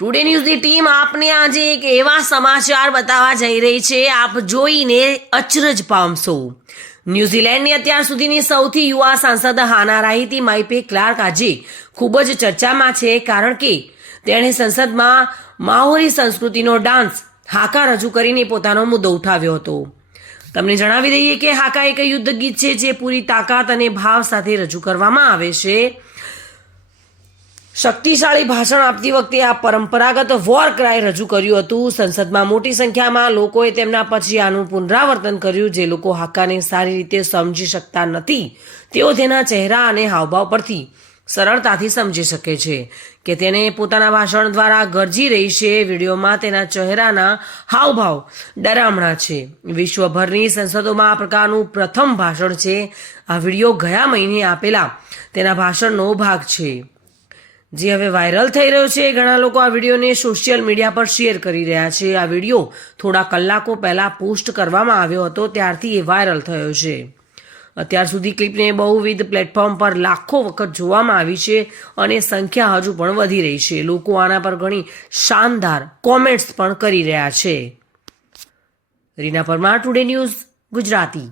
Today ન્યૂઝની team આપને આજે એક એવા સમાચાર બતાવવા જઈ રહી છે, આપ જોઈને અચરજ પામશો। ન્યૂઝીલેન્ડની અત્યાર સુધીની સૌથી યુવા સાંસદ હાના રાહિતી માઇપે ક્લાર્ક આજે ખૂબ જ ચર્ચામાં છે, કારણ કે તેણે સંસદમાં માઓરી સંસ્કૃતિનો ડાન્સ હાકા રજૂ કરીને પોતાનો મુદ્દો ઉઠાવ્યો હતો। તમને જણાવી દઈએ કે હાકા એક યુદ્ધ ગીત છે જે પૂરી તાકાત અને ભાવ સાથે રજૂ કરવામાં આવે છે। શક્તિશાળી ભાષણ આપતી વખતે આ પરંપરાગત વોર ક્રાય રજૂ કર્યું હતું। સંસદમાં મોટી સંખ્યામાં લોકોએ તેમના પછી આનું પુનરાવર્તન કર્યું। જે લોકો હાકાને સારી રીતે સમજી શકતા નથી તેઓ તેના ચહેરા અને હાવભાવ પરથી સરળતાથી સમજી શકે છે કે તેને પોતાના ભાષણ દ્વારા ગરજી રહી છે। વિડીયોમાં તેના ચહેરાના હાવભાવ ડરામણા છે। વિશ્વભરની સંસદોમાં આ પ્રકારનું પ્રથમ ભાષણ છે। આ વિડીયો ગયા મહિને આપેલા તેના ભાષણનો ભાગ છે, જે હવે વાયરલ થઈ રહ્યો છે। ઘણા લોકો આ વિડીયોને સોશિયલ મીડિયા પર શેર કરી રહ્યા છે। આ વિડીયો થોડા કલાકો પહેલા પોસ્ટ કરવામાં આવ્યો હતો, ત્યારથી એ વાયરલ થયો છે। અત્યાર સુધી ક્લિપને બહુવિધ પ્લેટફોર્મ પર લાખો વખત જોવામાં આવી છે અને સંખ્યા હજુ પણ વધી રહી છે। લોકો આના પર ઘણી શાનદાર કોમેન્ટ્સ પણ કરી રહ્યા છે। Reena Parmar, today news Gujarati.